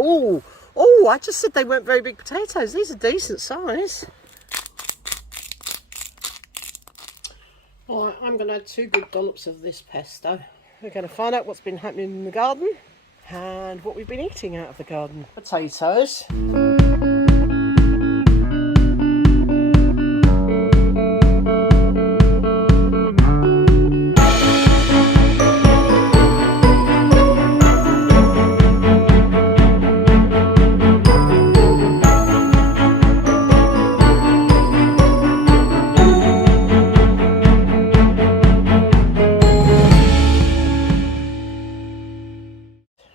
Oh, oh! I just said they weren't very big potatoes. These are decent size. All right, I'm going to add 2 good dollops of this pesto. We're going to find out what's been happening in the garden and what we've been eating out of the garden. Potatoes.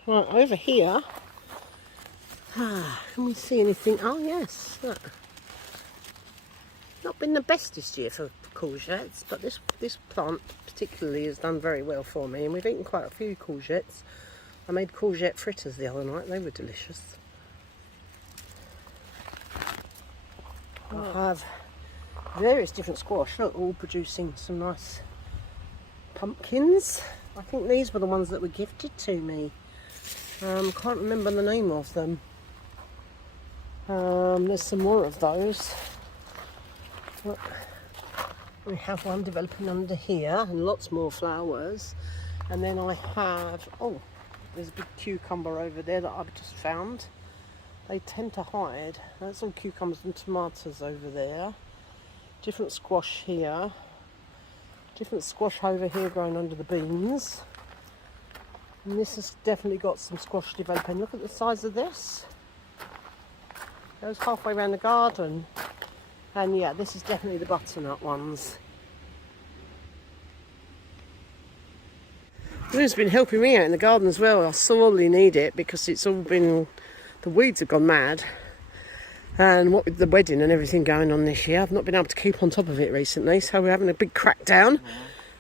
Right, over here, can we see anything? Oh yes, look. Not been the best this year for courgettes, but this plant particularly has done very well for me, and we've eaten quite a few courgettes. I made courgette fritters the other night, they were delicious. I have various different squash, look, all producing some nice pumpkins. I think these were the ones that were gifted to me. Can't remember the name of them. There's some more of those. Look, we have one developing under here and lots more flowers. And then I have, oh, there's a big cucumber over there that I've just found. They tend to hide. That's all cucumbers and tomatoes over there. Different squash here. Different squash over here growing under the beans. And this has definitely got some squash developing. Look at the size of this. It goes halfway around the garden. And yeah, this is definitely the butternut ones. It's been helping me out in the garden as well. I sorely need it because it's all been, the weeds have gone mad. And what with the wedding and everything going on this year, I've not been able to keep on top of it recently. So we're having a big crackdown.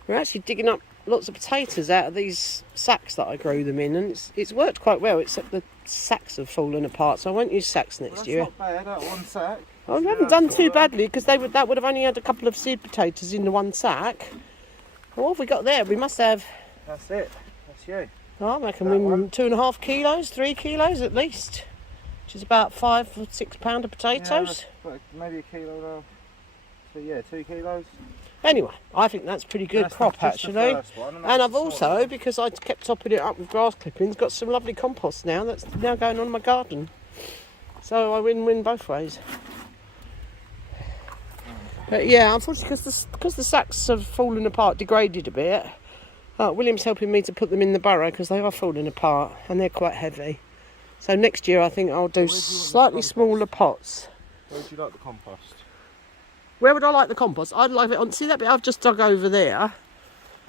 We're actually digging up lots of potatoes out of these sacks that I grew them in, and it's worked quite well, except the sacks have fallen apart, so I won't use sacks next year. That's not bad, that one sack. I haven't done too badly, because that would have only had a couple of seed potatoes in the one sack. What have we got there? We must have... That's it, that's you. I reckon we 2.5 kilos, 3 kilos at least, which is about 5 or 6 pound of potatoes. Yeah, maybe a kilo now. So yeah, 2 kilos. Anyway, I think that's pretty good crop actually. And I've also, because I kept topping it up with grass clippings, got some lovely compost now that's now going on in my garden. So I win-win both ways. But yeah, unfortunately, because the sacks have fallen apart, degraded a bit, William's helping me to put them in the burrow because they are falling apart and they're quite heavy. So next year I think I'll do slightly smaller pots. Where would you like the compost? Where would I like the compost? I'd like it on, see that bit I've just dug over there?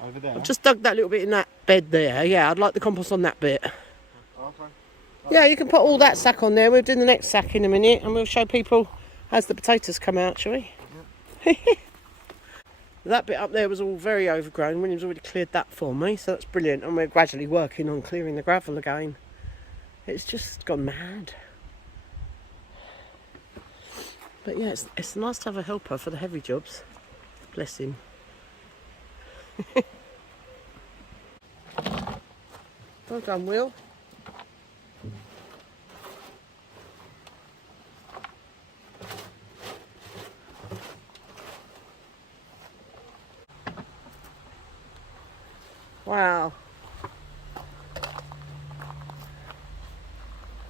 Over there? I've just dug that little bit in that bed there. Yeah, I'd like the compost on that bit. Okay. Yeah, you can put all that sack on there. We'll do the next sack in a minute and we'll show people as the potatoes come out, shall we? Yep. That bit up there was all very overgrown. William's already cleared that for me, so that's brilliant. And we're gradually working on clearing the gravel again. It's just gone mad. But yeah, it's nice to have a helper for the heavy jobs. Bless him. Well done, Will. Wow.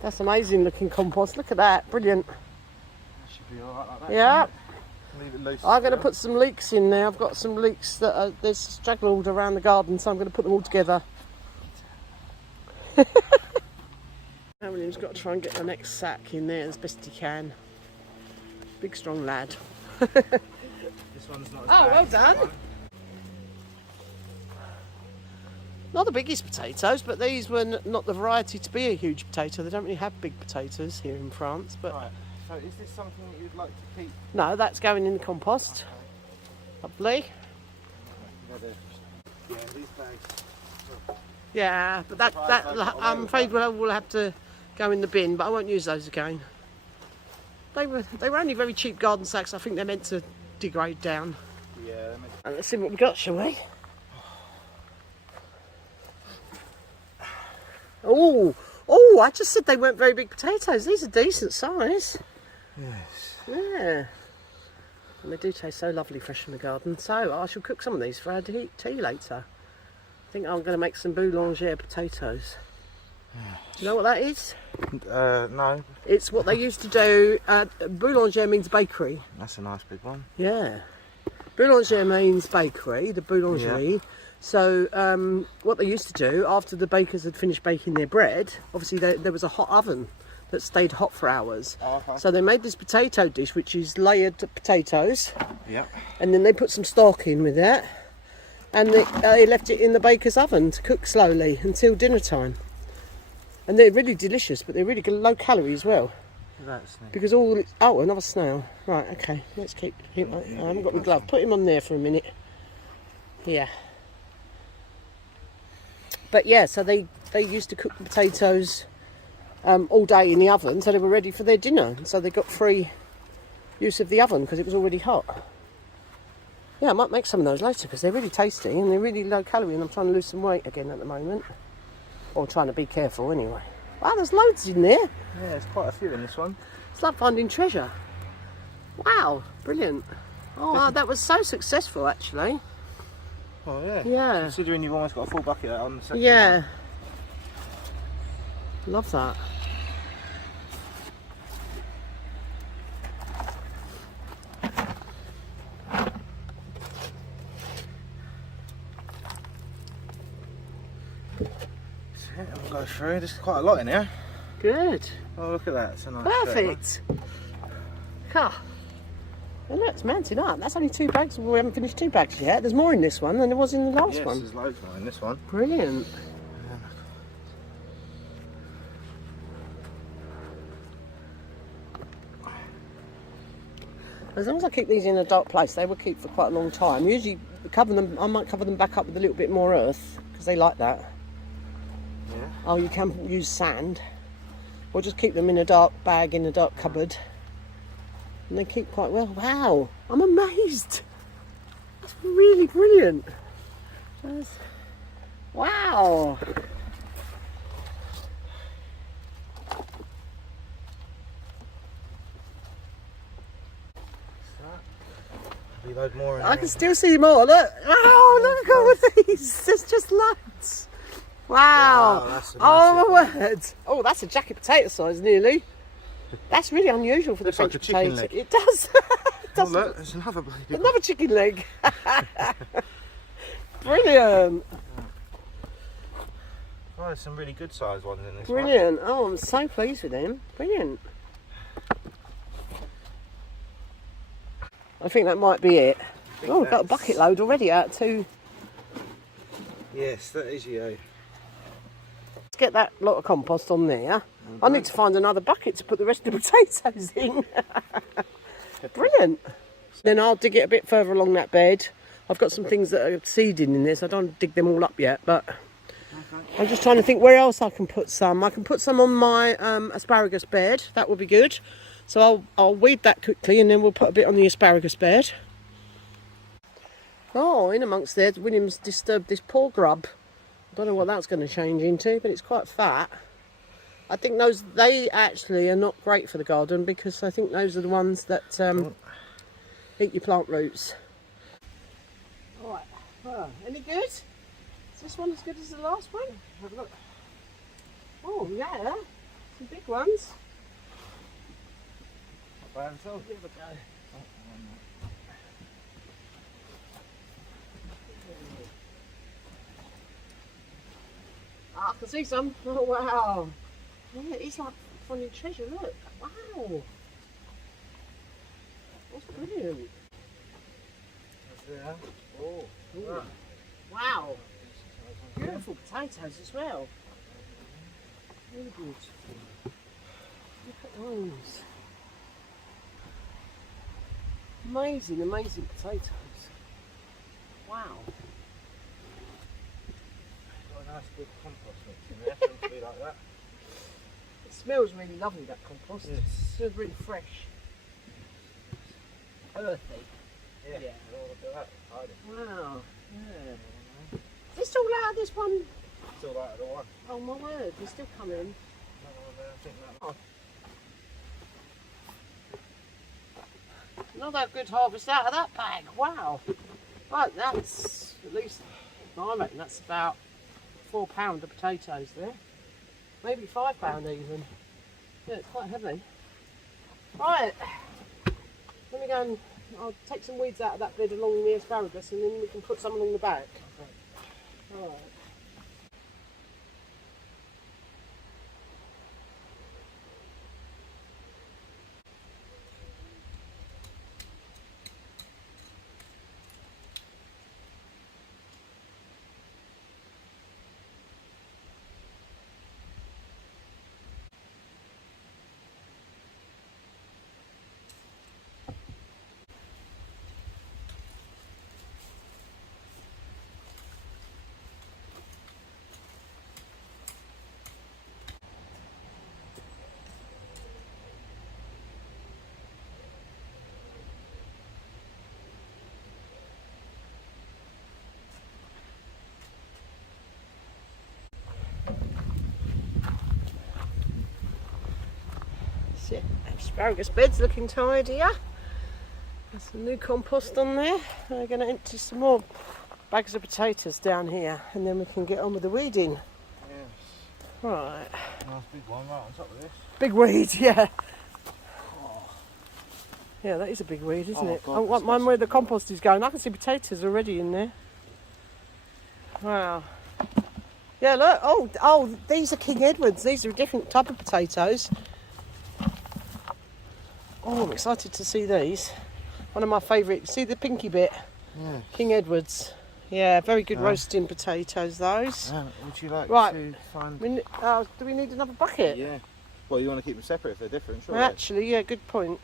That's amazing looking compost. Look at that. Brilliant. Be all right like that, yeah. Leave it loose. I'm going to put some leeks in there. I've got some leeks that are, there's straggled around the garden, so I'm going to put them all together. William's got to try and get the next sack in there as best he can. Big strong lad. This one's not as bad well done. One. Not the biggest potatoes, but these were not the variety to be a huge potato. They don't really have big potatoes here in France, but. Right. So is this something that you'd like to keep? No, that's going in the compost. Okay. Lovely. Yeah, these bags. Yeah, but I'm afraid we'll have to go in the bin, but I won't use those again. They were only very cheap garden sacks. I think they're meant to degrade down. Yeah. And let's see what we got, shall we? Oh, Oh, I just said they weren't very big potatoes. These are decent size. Yes. Yeah. And they do taste so lovely fresh from the garden. So I shall cook some of these for our tea later. I think I'm going to make some boulanger potatoes. Do you know what that is? No. It's what they used to do. Boulanger means bakery. That's a nice big one. Yeah. Boulanger means bakery, the boulangerie. Yeah. So what they used to do after the bakers had finished baking their bread, obviously there was a hot oven that stayed hot for hours. Oh, okay. So they made this potato dish, which is layered potatoes. Yeah. And then they put some stock in with that. And they left it in the baker's oven to cook slowly until dinner time. And they're really delicious, but they're really low calorie as well. Because all it's... Oh, another snail. Right, okay. Let's keep I haven't got my glove. Put him on there for a minute. Yeah. But yeah, so they used to cook the potatoes all day in the oven, so they were ready for their dinner. So they got free use of the oven because it was already hot. Yeah, I might make some of those later because they're really tasty and they're really low calorie, and I'm trying to lose some weight again at the moment. Or trying to be careful anyway. Wow, there's loads in there. Yeah, there's quite a few in this one. It's like finding treasure. Wow, brilliant. Oh, that was so successful actually. Oh yeah. Yeah. Considering you've almost got a full bucket on the second Yeah. one. Love that. We'll go through. There's quite a lot in here. Good. Oh, look at that. It's a nice Perfect. Oh, look, it's mounting up. That's only 2 bags. We haven't finished 2 bags yet. There's more in this one than there was in the last one. Yes, there's loads more in this one. Brilliant. As long as I keep these in a dark place, they will keep for quite a long time. Usually, cover them. I might cover them back up with a little bit more earth because they like that. Yeah. Oh, you can use sand, or just keep them in a dark bag in a dark cupboard, and they keep quite well. Wow, I'm amazed. That's really brilliant. Wow. Load more in I can still see more. Look! Oh, look at all these. There's just loads. Wow. That's a Oh my word. Oh, that's a jacket potato size nearly. That's really unusual for the French like a chicken potato. leg. It does. Oh, look, there's another bloody Another chicken leg. Brilliant. Oh, there's some really good sized ones in this Brilliant. Oh, I'm so pleased with them. Brilliant. I think that might be it. Oh, we've got a bucket load already out too. Yes, that is you. Let's get that lot of compost on there. I need to find another bucket to put the rest of the potatoes in. Brilliant. Then I'll dig it a bit further along that bed. I've got some things that are seeding in this. I don't dig them all up yet, but I'm just trying to think where else I can put some. I can put some on my asparagus bed. That would be good. So I'll weed that quickly and then we'll put a bit on the asparagus bed. Oh, in amongst there, William's disturbed this poor grub. I don't know what that's going to change into, but it's quite fat. I think they actually are not great for the garden because I think those are the ones that eat your plant roots. Alright, any good? Is this one as good as the last one? Have a look. Oh yeah, some big ones. Not bad at all. Here we go. I can see some. Oh wow. Yeah, it's like finding treasure, look. Wow. That's brilliant. Yeah. Oh. Ooh. Wow. Beautiful potatoes as well. Really good. Look at those. Amazing, amazing potatoes. Wow. Got a nice good compost mix in there, for them to be like that. It smells really lovely, that compost. Yes. It smells really fresh. Earthy. Yeah. Oh, look at that. Hide it. Wow. Yeah. Is this all out of this one? Still out of the one. Oh my word, they're still coming. another good harvest out of that bag. Wow. Right, that's at least, I reckon that's about £4 of potatoes there. Maybe £5 even. Yeah, it's quite heavy. Right, let me go and I'll take some weeds out of that bed along the asparagus and then we can put some along the back. Okay. Alright. So, asparagus bed's looking tidier. There's some new compost on there. We're going to empty some more bags of potatoes down here and then we can get on with the weeding. Yes. Right. Nice big one right on top of this. Big weed, yeah. Yeah, that is a big weed, isn't it? God, I want mine where the compost is going. I can see potatoes already in there. Wow. Yeah, look. Oh, these are King Edwards. These are a different type of potatoes. Oh, I'm excited to see these. One of my favourite. See the pinky bit? Yeah. King Edwards. Yeah, very good roasting potatoes, those. Would you like Right. to find... Do we need another bucket? Yeah. Well, you want to keep them separate if they're different, sure. Actually, yeah, good point.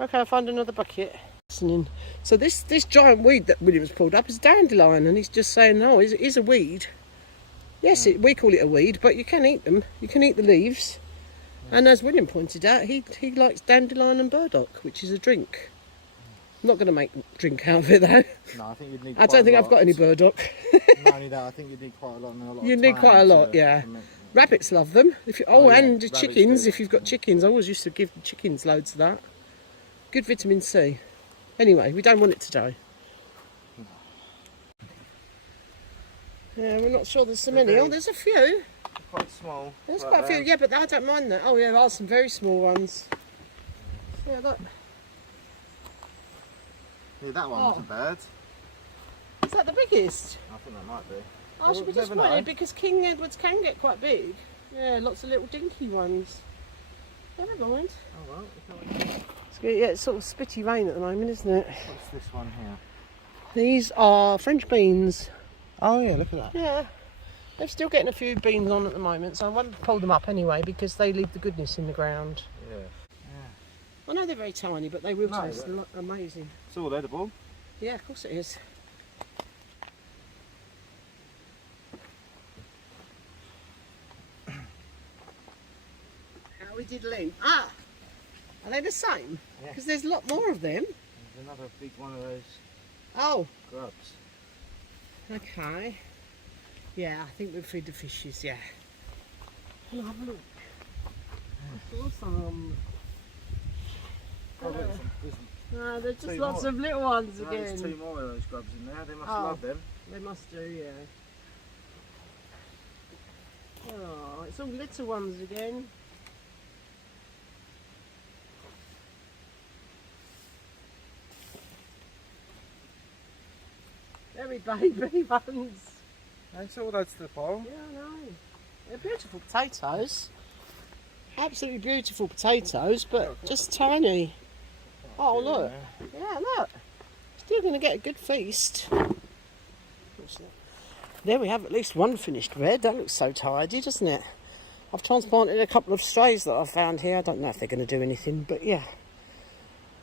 Okay, I'll find another bucket. So this giant weed that William's pulled up is dandelion, and he's just saying, no, it is a weed. Yes, we call it a weed, but you can eat them. You can eat the leaves. Yeah. And as William pointed out, he likes dandelion and burdock, which is a drink. I'm not going to make drink out of it though. No, I think you'd need. I don't think I've got any burdock. Not only that, I think you'd need quite a lot. And a lot you of need time quite a lot, to yeah. make, Rabbits love them. And rabbits chickens. do. If you've got chickens, I always used to give the chickens loads of that. Good vitamin C. Anyway, we don't want it today. Yeah, we're not sure there's so many. Oh, there's a few. Quite small. There's quite a few, yeah, but I don't mind that. Oh, yeah, there are some very small ones. Yeah, look. Yeah, that one wasn't bad. Is that the biggest? I think that might be. I should be disappointed because King Edwards can get quite big. Yeah, lots of little dinky ones. Never mind. Oh well. Yeah, it's sort of spitty rain at the moment, isn't it? What's this one here? These are French beans. Oh yeah, look at that. Yeah. They're still getting a few beans on at the moment, so I won't pull them up anyway because they leave the goodness in the ground. Yeah. I know they're very tiny, but they will taste amazing. It's all edible. Yeah, of course it is. How we diddling? Ah! Are they the same? Yeah. Because there's a lot more of them. There's another big one of those grubs. Okay. Yeah, I think we'll feed the fishes, yeah. We'll have a look. Awesome. No, there's just lots of little ones again. There's two more of those grubs in there. They must love them. They must do, yeah. Oh, it's all little ones again. Very baby ones. It's all those to the pole. Yeah, I know. They're beautiful potatoes. Absolutely beautiful potatoes, but just tiny. Oh, look. Yeah, look. Still going to get a good feast. There we have at least one finished bed. That looks so tidy, doesn't it? I've transplanted a couple of strays that I've found here. I don't know if they're going to do anything, but yeah.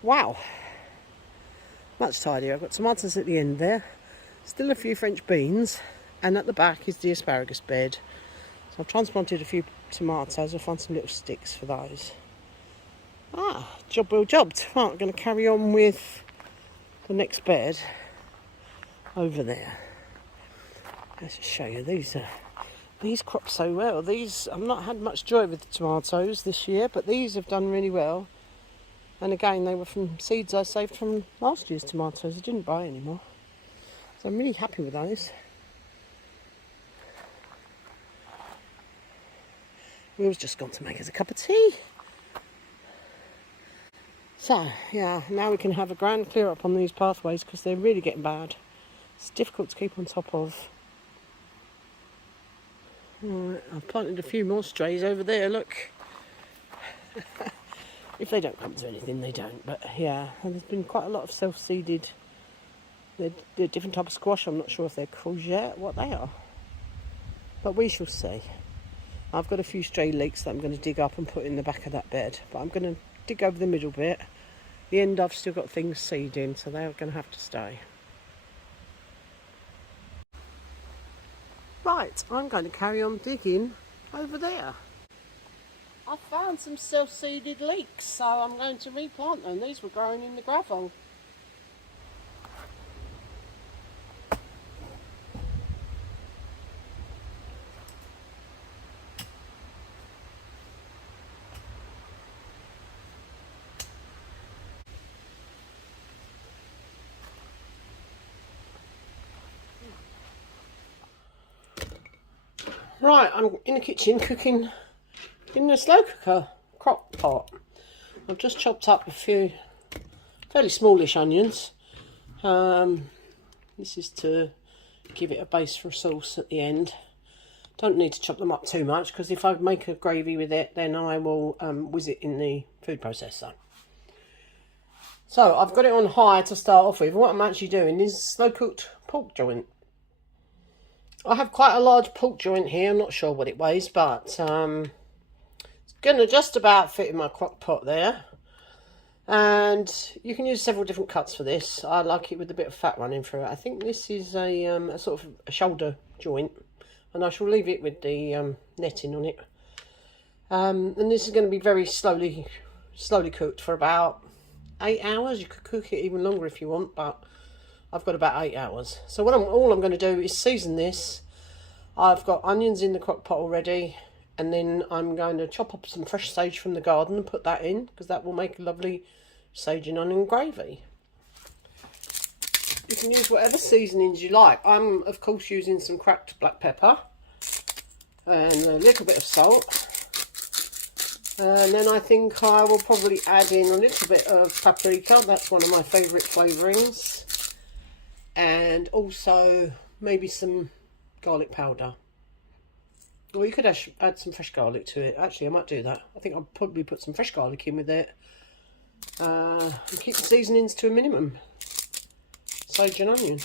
Wow. Much tidier. I've got tomatoes at the end there. Still a few French beans. And at the back is the asparagus bed. So I've transplanted a few tomatoes. I'll find some little sticks for those. Ah, job well jobbed. Right, I'm going to carry on with the next bed over there. Let's just show you these crop so well. These I've not had much joy with the tomatoes this year, but these have done really well. And again, they were from seeds I saved from last year's tomatoes. I didn't buy any more. So I'm really happy with those. Will's just gone to make us a cup of tea. So, yeah, now we can have a grand clear up on these pathways because they're really getting bad. It's difficult to keep on top of. Right, I've planted a few more strays over there, look. If they don't come to anything, they don't. But yeah, and there's been quite a lot of self-seeded. They're a different type of squash. I'm not sure if they're courgette, what they are. But we shall see. I've got a few stray leeks that I'm going to dig up and put in the back of that bed. But I'm going to dig over the middle bit. The end I've still got things seeding, so they're going to have to stay. Right, I'm going to carry on digging over there. I found some self-seeded leeks, so I'm going to replant them. These were growing in the gravel. Right, I'm in the kitchen cooking in the slow cooker crock pot. I've just chopped up a few fairly smallish onions. This is to give it a base for a sauce at the end. Don't need to chop them up too much because if I make a gravy with it, then I will whiz it in the food processor. So I've got it on high to start off with. What I'm actually doing is slow cooked pork joint. I have quite a large pork joint here. I'm not sure what it weighs, but it's going to just about fit in my crock pot there. And you can use several different cuts for this. I like it with a bit of fat running through it. I think this is a sort of a shoulder joint, and I shall leave it with the netting on it. And this is going to be very slowly cooked for about 8 hours. You could cook it even longer if you want, but I've got about 8 hours. So all I'm going to do is season this. I've got onions in the crock pot already, and then I'm going to chop up some fresh sage from the garden and put that in, because that will make a lovely sage and onion gravy. You can use whatever seasonings you like. I'm of course using some cracked black pepper and a little bit of salt. And then I think I will probably add in a little bit of paprika. That's one of my favourite flavourings. And also maybe some garlic powder. Or you could add some fresh garlic to it. Actually, I might do that. I think I'll probably put some fresh garlic in with it. And keep the seasonings to a minimum. Sage and onion.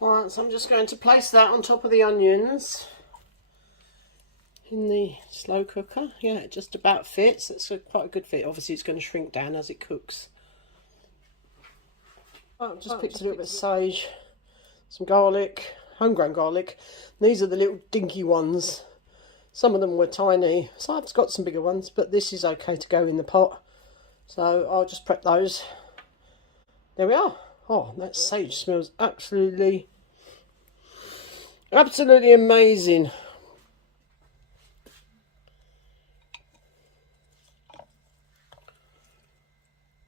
Alright, so I'm just going to place that on top of the onions in the slow cooker. Yeah, it just about fits. It's quite a good fit. Obviously it's going to shrink down as it cooks. I've just picked a little bit of sage, some garlic, homegrown garlic. These are the little dinky ones. Some of them were tiny, so I've got some bigger ones, but this is okay to go in the pot. So I'll just prep those. There we are. Oh, that sage smells absolutely amazing.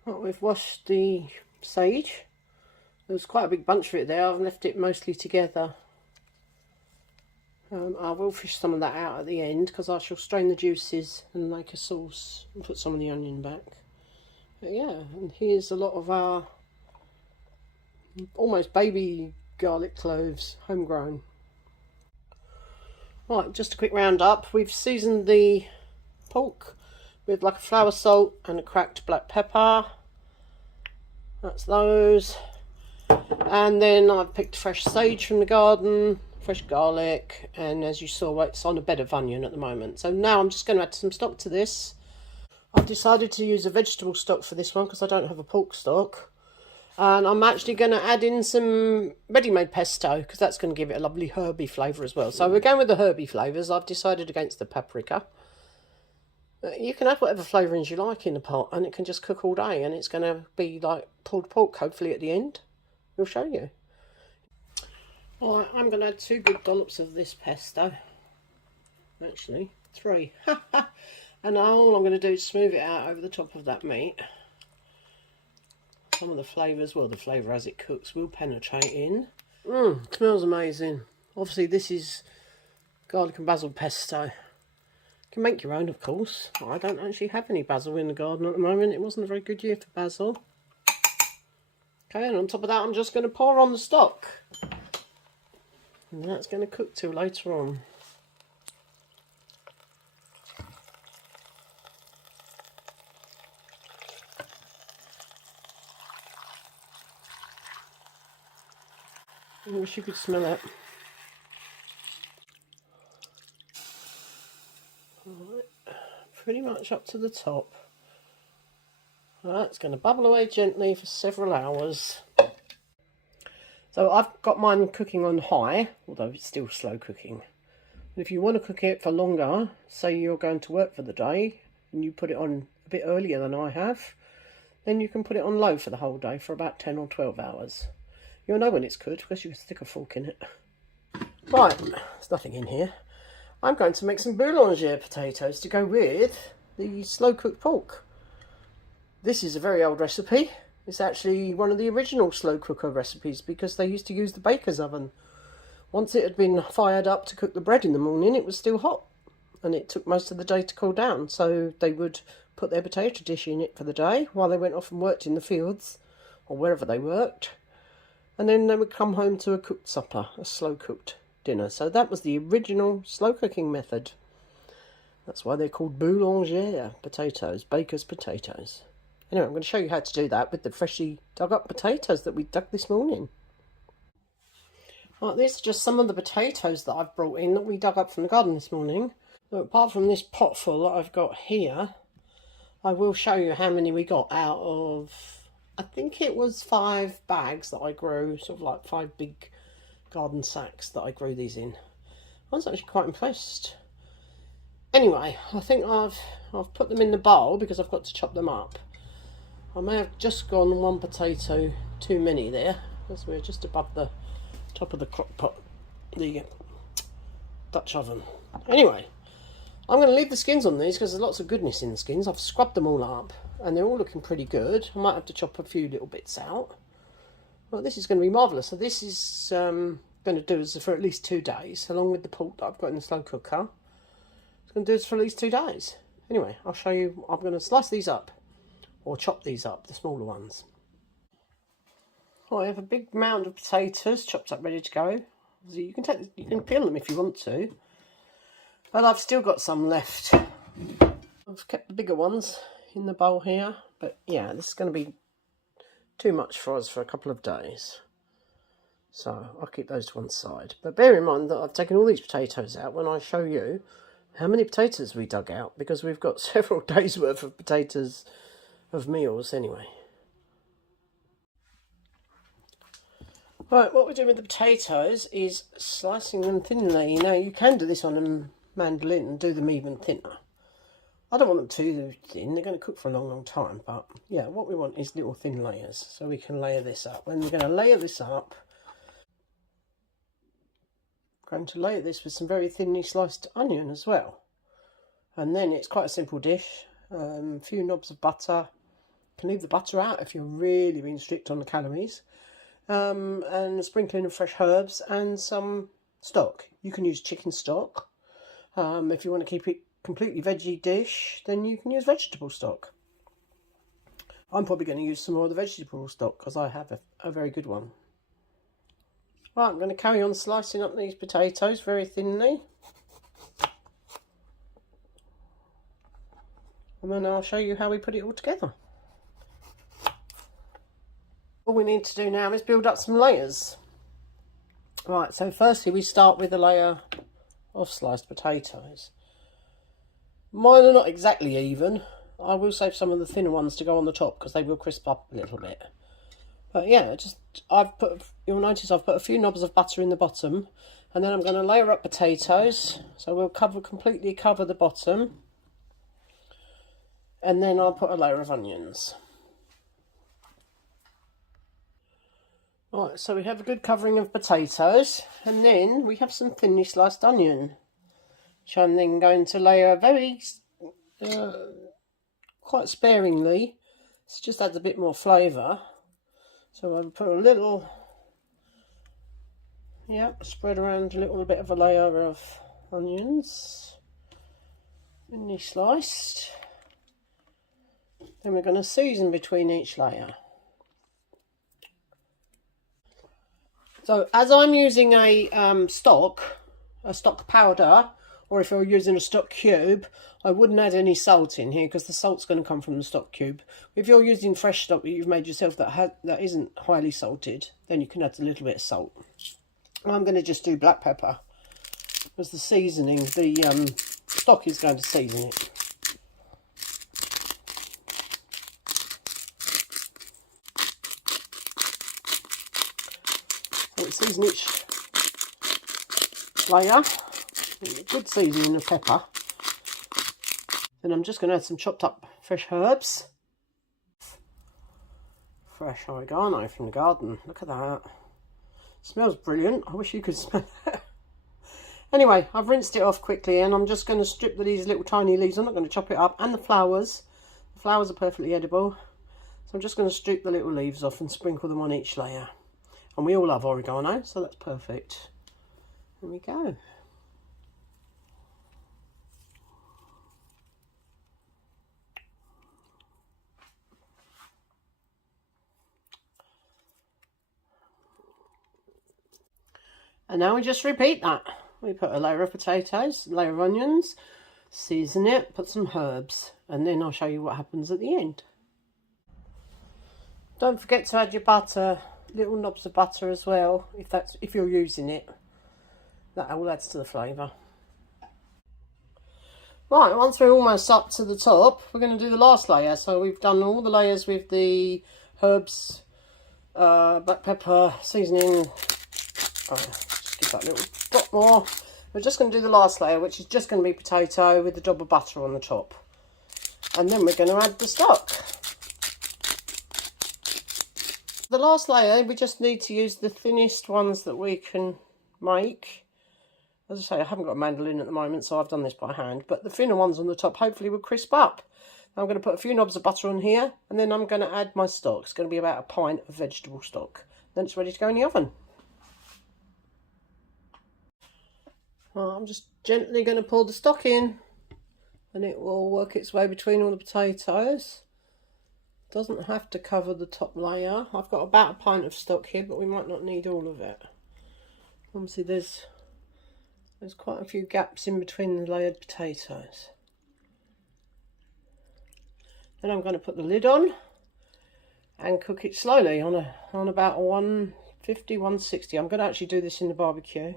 Right, we've washed the sage. There's quite a big bunch of it there. I've left it mostly together. I will fish some of that out at the end because I shall strain the juices and make a sauce and put some of the onion back. But yeah, and here's a lot of our almost baby garlic cloves, homegrown. Right, just a quick roundup. We've seasoned the pork with like a flour salt and a cracked black pepper. That's those. And then I've picked fresh sage from the garden, fresh garlic, and as you saw, it's on a bed of onion at the moment. So now I'm just going to add some stock to this. I've decided to use a vegetable stock for this one because I don't have a pork stock. And I'm actually going to add in some ready-made pesto because that's going to give it a lovely herby flavour as well. So we're going with the herby flavours. I've decided against the paprika. You can add whatever flavourings you like in the pot and it can just cook all day, and it's going to be like pulled pork hopefully at the end. We'll show you. Alright, I'm going to add 2 good dollops of this pesto. Actually, 3. And all I'm going to do is smooth it out over the top of that meat. Some of the flavours, well, the flavour as it cooks will penetrate in. Smells amazing. Obviously this is garlic and basil pesto. You can make your own, of course. I don't actually have any basil in the garden at the moment. It wasn't a very good year for basil. Okay, and on top of that I'm just going to pour on the stock. And that's going to cook till later on. I wish you could smell it. Right, pretty much up to the top. That's going to bubble away gently for several hours. So I've got mine cooking on high, although it's still slow cooking. And if you want to cook it for longer, say you're going to work for the day, and you put it on a bit earlier than I have, then you can put it on low for the whole day for about 10 or 12 hours. You'll know when it's cooked because you can stick a fork in it. Right, there's nothing in here. I'm going to make some boulanger potatoes to go with the slow cooked pork. This is a very old recipe. It's actually one of the original slow cooker recipes because they used to use the baker's oven. Once it had been fired up to cook the bread in the morning, it was still hot. And it took most of the day to cool down. So they would put their potato dish in it for the day while they went off and worked in the fields or wherever they worked. And then they would come home to a cooked supper, a slow cooked dinner. So that was the original slow cooking method. That's why they're called boulanger potatoes, baker's potatoes. Anyway, I'm going to show you how to do that with the freshly dug up potatoes that we dug this morning. Right, these are just some of the potatoes that I've brought in that we dug up from the garden this morning. So apart from this pot full that I've got here, I will show you how many we got out of, I think it was 5 bags that I grew, sort of like 5 big garden sacks that I grew these in. I was actually quite impressed. Anyway, I think I've put them in the bowl because I've got to chop them up. I may have just gone 1 potato too many there, because we're just above the top of the crock pot, the Dutch oven. Anyway, I'm going to leave the skins on these because there's lots of goodness in the skins. I've scrubbed them all up and they're all looking pretty good. I might have to chop a few little bits out. Well, this is going to be marvellous. So this is going to do us for at least 2 days, along with the pork that I've got in the slow cooker. It's going to do us for at least 2 days. Anyway, I'll show you. I'm going to slice these up, or chop these up, the smaller ones. I have a big mound of potatoes chopped up, ready to go. So you can peel them if you want to, but I've still got some left. I've kept the bigger ones in the bowl here, but yeah, this is going to be too much for us for a couple of days, so I'll keep those to one side. But bear in mind that I've taken all these potatoes out when I show you how many potatoes we dug out, because we've got several days worth of potatoes of meals anyway. Right, what we're doing with the potatoes is slicing them thinly. Now you can do this on a mandolin and do them even thinner. I don't want them too thin, they're going to cook for a long time, but yeah, what we want is little thin layers so we can layer this up. And we're going to layer this up, I'm going to layer this with some very thinly sliced onion as well. And then it's quite a simple dish. A few knobs of butter. You can leave the butter out if you're really being strict on the calories. And a sprinkling of fresh herbs and some stock. You can use chicken stock. If you want to keep it completely veggie dish, then you can use vegetable stock. I'm probably going to use some more of the vegetable stock because I have a very good one. Right, I'm going to carry on slicing up these potatoes very thinly. And then I'll show you how we put it all together. All we need to do now is build up some layers. Right, so firstly we start with a layer of sliced potatoes. Mine are not exactly even. I will save some of the thinner ones to go on the top because they will crisp up a little bit. But yeah, you'll notice I've put a few knobs of butter in the bottom, and then I'm going to layer up potatoes. So we'll completely cover the bottom, and then I'll put a layer of onions. Right, so we have a good covering of potatoes, and then we have some thinly sliced onion, which I'm then going to layer very quite sparingly. It just adds a bit more flavour. So I'll put a little, spread around a little bit of a layer of onions, thinly sliced. Then we're going to season between each layer. So as I'm using a stock powder, or if you're using a stock cube, I wouldn't add any salt in here because the salt's going to come from the stock cube. If you're using fresh stock that you've made yourself that isn't highly salted, then you can add a little bit of salt. I'm going to just do black pepper as the seasoning. The stock is going to season it. So season each layer with a good seasoning of pepper. Then I'm just going to add some chopped up fresh herbs. Fresh oregano from the garden. Look at that. Smells brilliant. I wish you could smell it. Anyway, I've rinsed it off quickly and I'm just going to strip these little tiny leaves. I'm not going to chop it up. And the flowers. The flowers are perfectly edible. So I'm just going to strip the little leaves off and sprinkle them on each layer. And we all love oregano, so that's perfect. There we go. And now we just repeat that. We put a layer of potatoes, a layer of onions, season it, put some herbs, and then I'll show you what happens at the end. Don't forget to add your butter, little knobs of butter as well, if you're using it. That all adds to the flavour. Right, once we're almost up to the top, we're going to do the last layer. So we've done all the layers with the herbs, black pepper, seasoning. Just give that a little drop more. We're just going to do the last layer, which is just going to be potato with a dab of butter on the top. And then we're going to add the stock. The last layer, we just need to use the thinnest ones that we can make. As I say, I haven't got a mandolin at the moment, so I've done this by hand. But the thinner ones on the top hopefully will crisp up. Now I'm going to put a few knobs of butter on here, and then I'm going to add my stock. It's going to be about a pint of vegetable stock. Then it's ready to go in the oven. Well, I'm just gently going to pour the stock in, and it will work its way between all the potatoes. Doesn't have to cover the top layer. I've got about a pint of stock here, but we might not need all of it. Obviously there's quite a few gaps in between the layered potatoes. Then I'm going to put the lid on and cook it slowly on about 150, 160. I'm going to actually do this in the barbecue,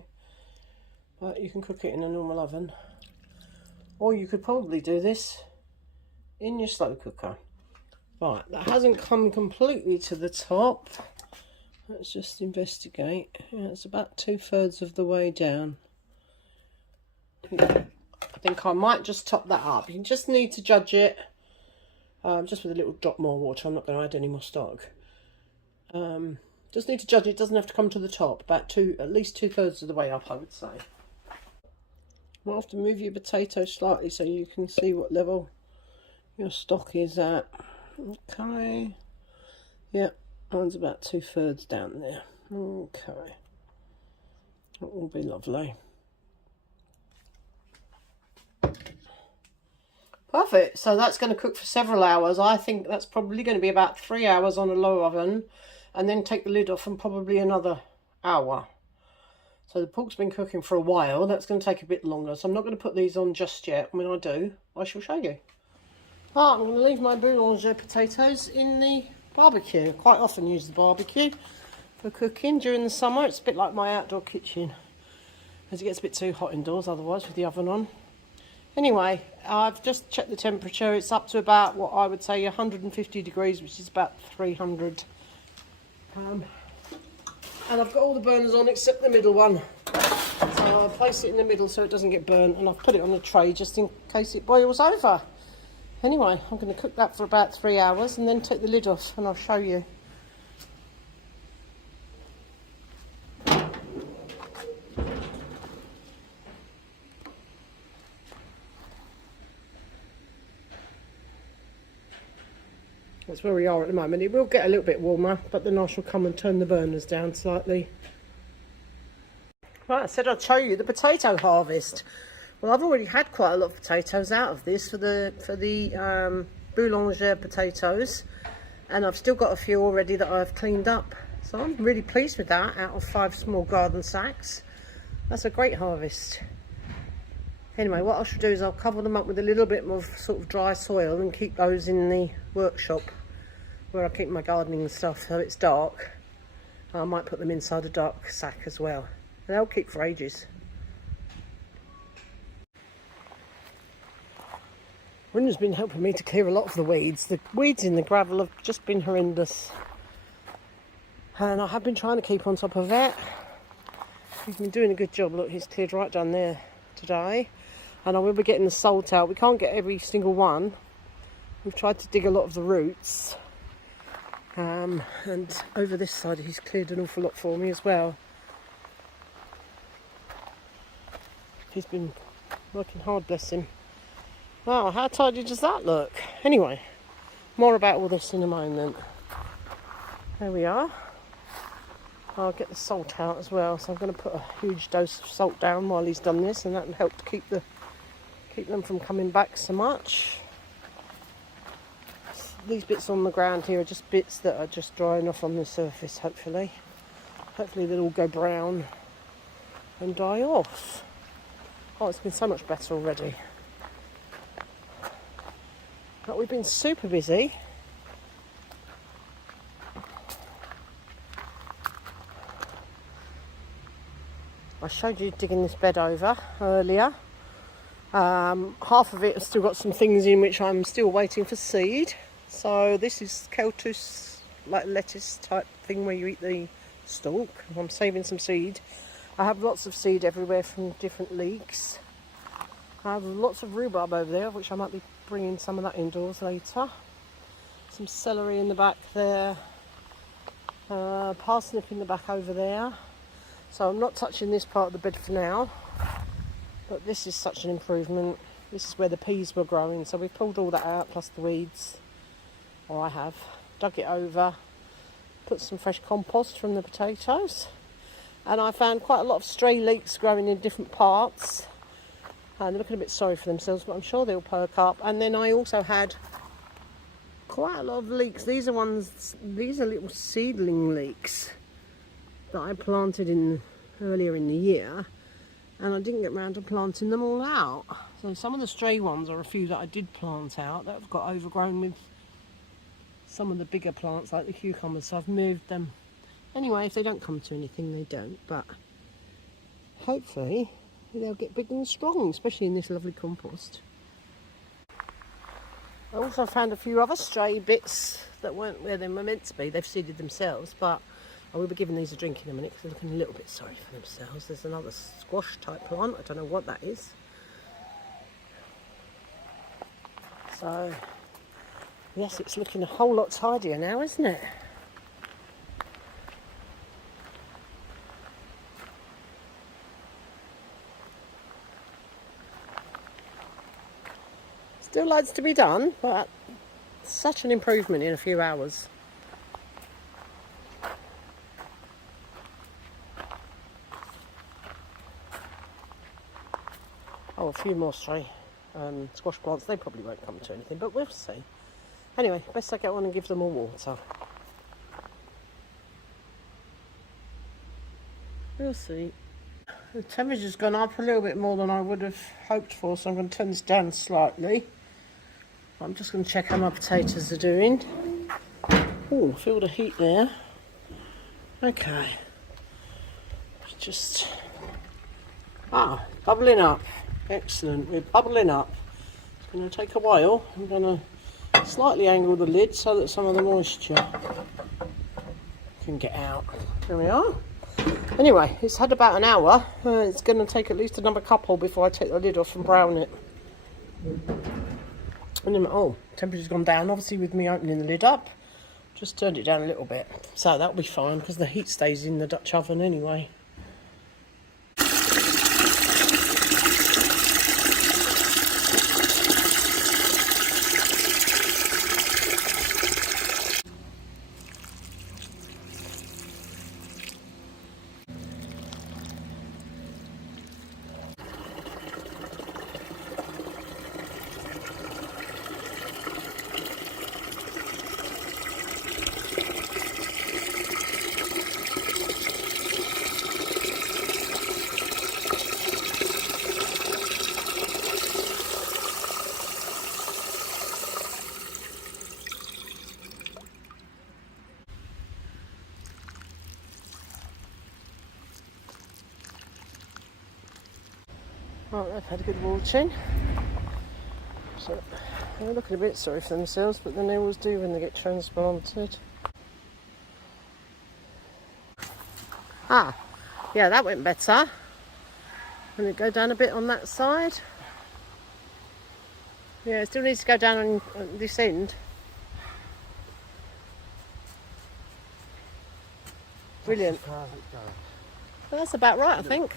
but you can cook it in a normal oven, or you could probably do this in your slow cooker. Right, that hasn't come completely to the top. Let's just investigate. Yeah, it's about 2/3 of the way down. I think I might just top that up. You just need to judge it, just with a little drop more water. I'm not going to add any more stock. Just need to judge it. It doesn't have to come to the top. About at least 2/3 of the way up, I would say. You'll have to move your potato slightly so you can see what level your stock is at. Okay, yeah, mine's about 2/3 down there. Okay, that will be lovely. Perfect. So that's going to cook for several hours. I think that's probably going to be about 3 hours on a low oven, and then take the lid off and probably another hour. So the pork's been cooking for a while. That's going to take a bit longer, so I'm not going to put these on just yet. When I do, I shall show you. I'm going to leave my boulanger potatoes in the barbecue. I quite often use the barbecue for cooking during the summer. It's a bit like my outdoor kitchen, as it gets a bit too hot indoors otherwise with the oven on. Anyway, I've just checked the temperature. It's up to about what I would say 150 degrees, which is about 300. And I've got all the burners on except the middle one. So I'll place it in the middle so it doesn't get burnt, and I've put it on a tray just in case it boils over. Anyway, I'm going to cook that for about 3 hours and then take the lid off and I'll show you. That's where we are at the moment. It will get a little bit warmer, but then I shall come and turn the burners down slightly. Right, I said I'd show you the potato harvest. Well, I've already had quite a lot of potatoes out of this for the boulanger potatoes, and I've still got a few already that I've cleaned up. So I'm really pleased with that out of 5 small garden sacks. That's a great harvest. Anyway, what I should do is I'll cover them up with a little bit more sort of dry soil and keep those in the workshop where I keep my gardening stuff so it's dark. I might put them inside a dark sack as well. And they'll keep for ages. Rinna's been helping me to clear a lot of the weeds. The weeds in the gravel have just been horrendous. And I have been trying to keep on top of it. He's been doing a good job. Look, he's cleared right down there today. And I will be getting the salt out. We can't get every single one. We've tried to dig a lot of the roots. And over this side he's cleared an awful lot for me as well. He's been working hard, bless him. Wow, how tidy does that look? Anyway, more about all this in a moment. There we are. I'll get the salt out as well, so I'm going to put a huge dose of salt down while he's done this, and that will help to keep them from coming back so much. These bits on the ground here are just bits that are just drying off on the surface, hopefully. Hopefully they'll all go brown and die off. Oh, it's been so much better already. But we've been super busy. I showed you digging this bed over earlier. Half of it has still got some things in which I'm still waiting for seed. So this is Chateau, like lettuce type thing where you eat the stalk. I'm saving some seed. I have lots of seed everywhere from different leeks. I have lots of rhubarb over there, which I might be bringing some of that indoors later. Some celery in the back there. Parsnip in the back over there. So I'm not touching this part of the bed for now. But this is such an improvement. This is where the peas were growing. So we've pulled all that out, plus the weeds. Or I have. Dug it over. Put some fresh compost from the potatoes. And I found quite a lot of stray leeks growing in different parts. And they're looking a bit sorry for themselves, but I'm sure they'll perk up. And then I also had quite a lot of leeks. These are little seedling leeks that I planted earlier in the year. And I didn't get round to planting them all out. So some of the stray ones are a few that I did plant out that have got overgrown with some of the bigger plants like the cucumbers. So I've moved them. Anyway, if they don't come to anything, they don't. But hopefully they'll get big and strong, especially in this lovely compost. I also found a few other stray bits that weren't where they were meant to be. They've seeded themselves, but I will be giving these a drink in a minute because they're looking a little bit sorry for themselves. There's another squash type plant. I don't know what that is. So, yes, it's looking a whole lot tidier now, isn't it? Still loads to be done, but such an improvement in a few hours. Oh, a few more stray squash plants. They probably won't come to anything, but we'll see. Anyway, best I get on and give them all water. We'll see. The temperature's gone up a little bit more than I would have hoped for, so I'm going to turn this down slightly. I'm just going to check how my potatoes are doing. Oh, feel the heat there. Okay. Just... bubbling up. Excellent, we're bubbling up. It's going to take a while. I'm going to slightly angle the lid so that some of the moisture can get out. There we are. Anyway, it's had about an hour. It's going to take at least another couple before I take the lid off and brown it. And then, temperature's gone down, obviously with me opening the lid up. Just turned it down a little bit. So that'll be fine because the heat stays in the Dutch oven anyway. Right, they've had a good watering. So they're looking a bit sorry for themselves, but then they always do when they get transplanted. Ah, yeah, that went better. And it go down a bit on that side. Yeah, it still needs to go down on this end. Brilliant. That's about right, I think.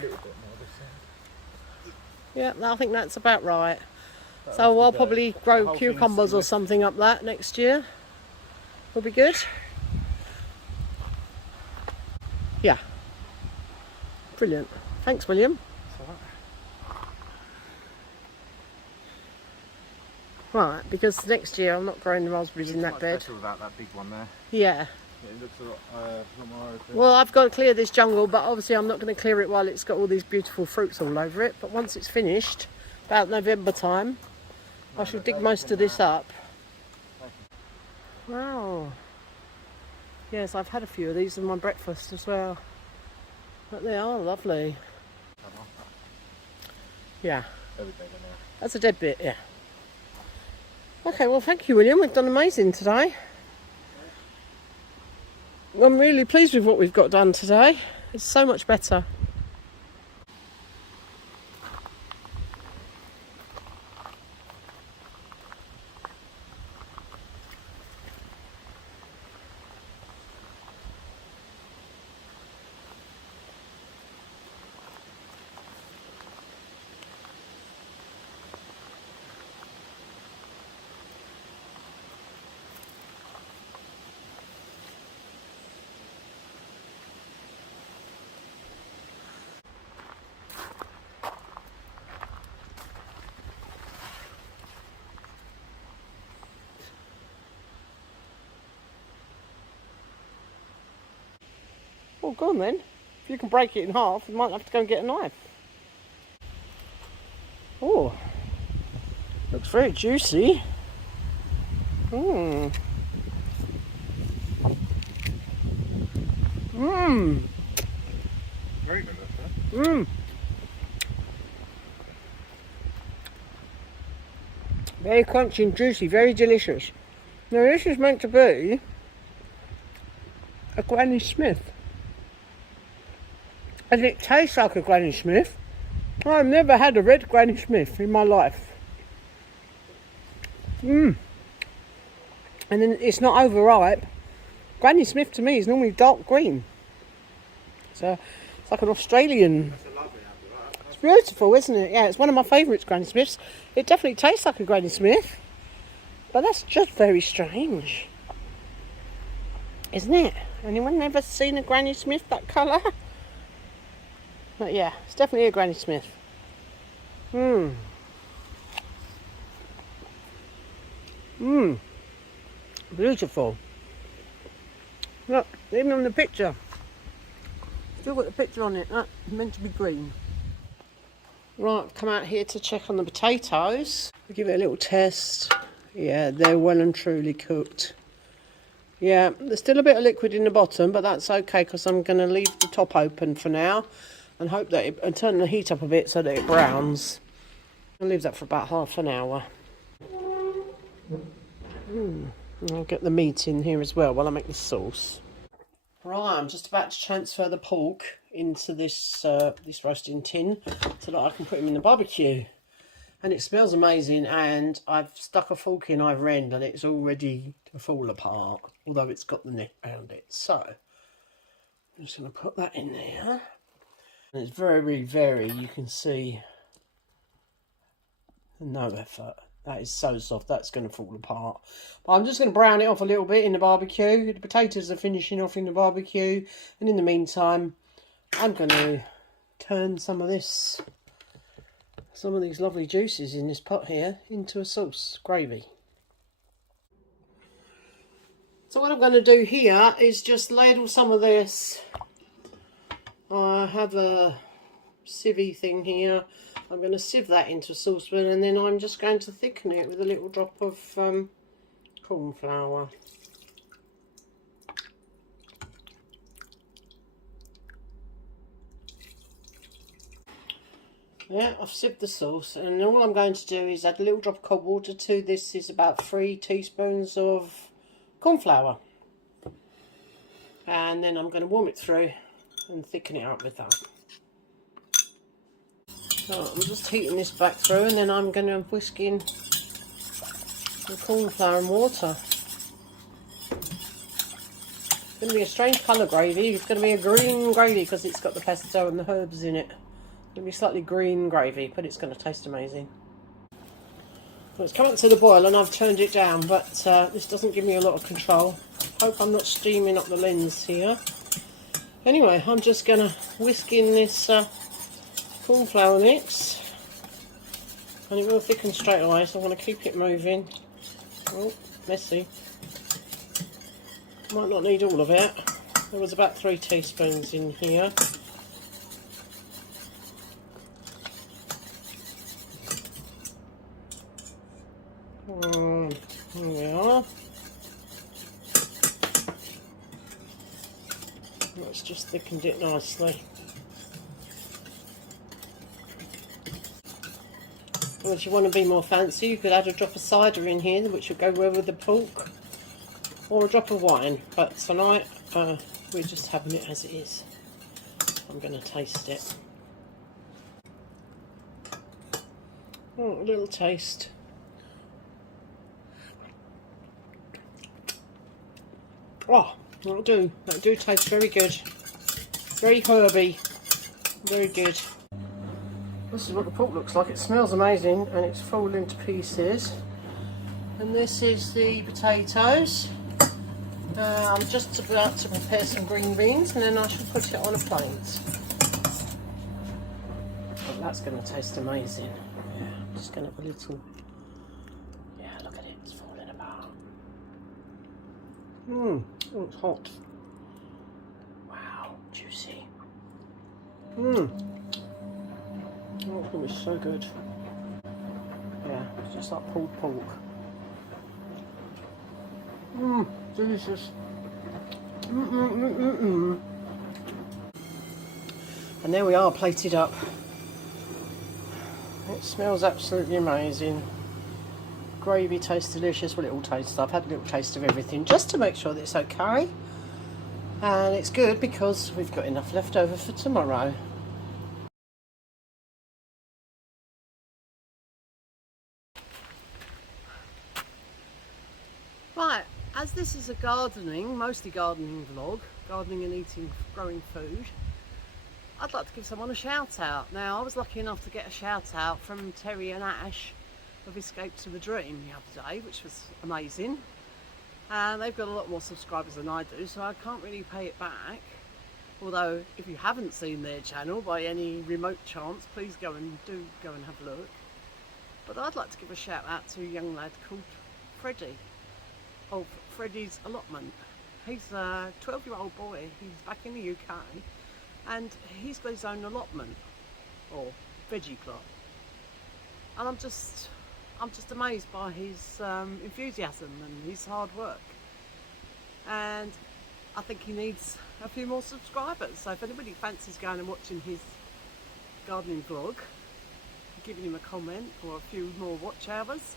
Yeah, I think that's about right. So I'll probably grow cucumbers or something up that next year. Will be good. Yeah. Brilliant. Thanks, William. Right, because next year I'm not growing the raspberries in that bed. Without that big one there. Yeah. It looks a lot more open. Well, I've got to clear this jungle, but obviously I'm not going to clear it while it's got all these beautiful fruits all over it. But once it's finished, about November time, I shall dig most of this up. Wow. Yes, I've had a few of these in my breakfast as well. But they are lovely. Yeah. That's a dead bit, yeah. Okay, well thank you, William. We've done amazing today. I'm really pleased with what we've got done today. It's so much better. Oh, go on then. If you can break it in half, you might have to go and get a knife. Oh, looks very juicy. Mmm. Mmm. Very good, Mmm. Very crunchy and juicy, very delicious. Now this is meant to be a Granny Smith. And it tastes like a Granny Smith. I've never had a red Granny Smith in my life. Mmm. And then it's not overripe. Granny Smith to me is normally dark green. So it's like an Australian. It's beautiful, isn't it? Yeah, it's one of my favourites, Granny Smiths. It definitely tastes like a Granny Smith. But that's just very strange. Isn't it? Anyone ever seen a Granny Smith that colour? But yeah, it's definitely a Granny Smith. Mmm. Mmm. Beautiful. Look, even on the picture. Still got the picture on it. That's meant to be green. Right, I've come out here to check on the potatoes. I'll give it a little test. Yeah, they're well and truly cooked. Yeah, there's still a bit of liquid in the bottom, but that's okay because I'm going to leave the top open for now and hope that and turn the heat up a bit so that it browns. I'll leave that for about half an hour. I'll get the meat in here as well while I make the sauce. Right, I'm just about to transfer the pork into this this roasting tin so that I can put him in the barbecue. And it smells amazing, and I've stuck a fork in either end and it's all ready to fall apart, although it's got the neck around it. So I'm just going to put that in there. And it's very, very, you can see, no effort. That is so soft, that's going to fall apart. But I'm just going to brown it off a little bit in the barbecue. The potatoes are finishing off in the barbecue. And in the meantime, I'm going to turn some of these lovely juices in this pot here into a sauce, gravy. So what I'm going to do here is just ladle some of this. I have a sievey thing here. I'm going to sieve that into a saucepan, and then I'm just going to thicken it with a little drop of corn flour. Yeah, I've sipped the sauce, and all I'm going to do is add a little drop of cold water to this. Is about 3 teaspoons of corn flour, and then I'm going to warm it through and thicken it up with that. So I'm just heating this back through, and then I'm going to whisk in the corn flour and water. It's going to be a strange colour gravy. It's going to be a green gravy because it's got the pesto and the herbs in it. It'll be slightly green gravy, but it's going to taste amazing. Well, it's come up to the boil and I've turned it down, but this doesn't give me a lot of control. Hope I'm not steaming up the lens here. Anyway, I'm just going to whisk in this corn flour mix, and it will thicken straight away, so I'm going to keep it moving. Oh, messy. Might not need all of it. There was about 3 teaspoons in here. Here we are. That's just thickened it nicely. Well, if you want to be more fancy, you could add a drop of cider in here, which will go well with the pork, or a drop of wine. But tonight, we're just having it as it is. I'm going to taste it. Oh, a little taste. Oh, that'll do. That do taste very good. Very herby. Very good. This is what the pork looks like. It smells amazing and it's fallen into pieces. And this is the potatoes. I'm just about to prepare some green beans and then I shall put it on a plate. Oh, that's going to taste amazing. Yeah, I'm just going to have a little... Yeah, look at it. It's falling apart. Oh, it's hot. Wow, juicy. Oh, it's going to be so good. Yeah, it's just like pulled pork. Delicious. And there we are, plated up. It smells absolutely amazing. Gravy tastes delicious. Well, it all tastes. I've had a little taste of everything just to make sure that it's okay. And it's good because we've got enough left over for tomorrow. Right, as this is a mostly gardening vlog, gardening and eating, growing food, I'd like to give someone a shout out. Now, I was lucky enough to get a shout out from Terry and Ash of Escape to the Dream the other day, which was amazing. And they've got a lot more subscribers than I do, so I can't really pay it back. Although, if you haven't seen their channel by any remote chance, please go and have a look. But I'd like to give a shout out to a young lad called Freddie, of Freddie's Allotment. He's a 12-year-old boy. He's back in the UK, and he's got his own allotment, or veggie plot. And I'm just amazed by his enthusiasm and his hard work. And I think he needs a few more subscribers. So if anybody fancies going and watching his gardening vlog, giving him a comment or a few more watch hours,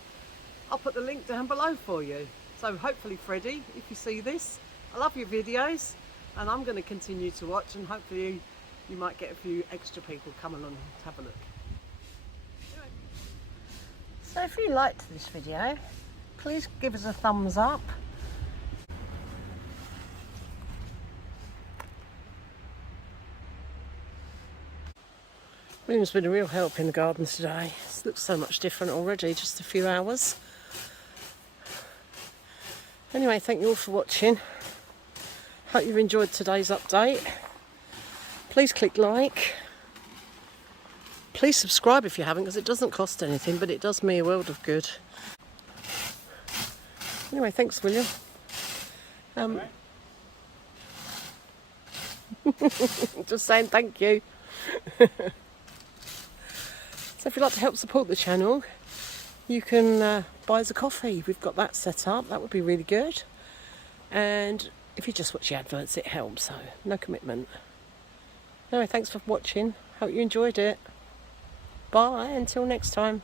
I'll put the link down below for you. So hopefully, Freddie, if you see this, I love your videos and I'm going to continue to watch, and hopefully you might get a few extra people come along to have a look. So if you liked this video, please give us a thumbs up. William's been a real help in the gardens today. It looks so much different already, just a few hours. Anyway, thank you all for watching. Hope you've enjoyed today's update. Please click like. Please subscribe if you haven't, because it doesn't cost anything, but it does me a world of good. Anyway, thanks, William. Just saying thank you. So if you'd like to help support the channel, you can buy us a coffee. We've got that set up. That would be really good. And if you just watch the adverts, it helps, so no commitment. Anyway, thanks for watching. Hope you enjoyed it. Bye, until next time.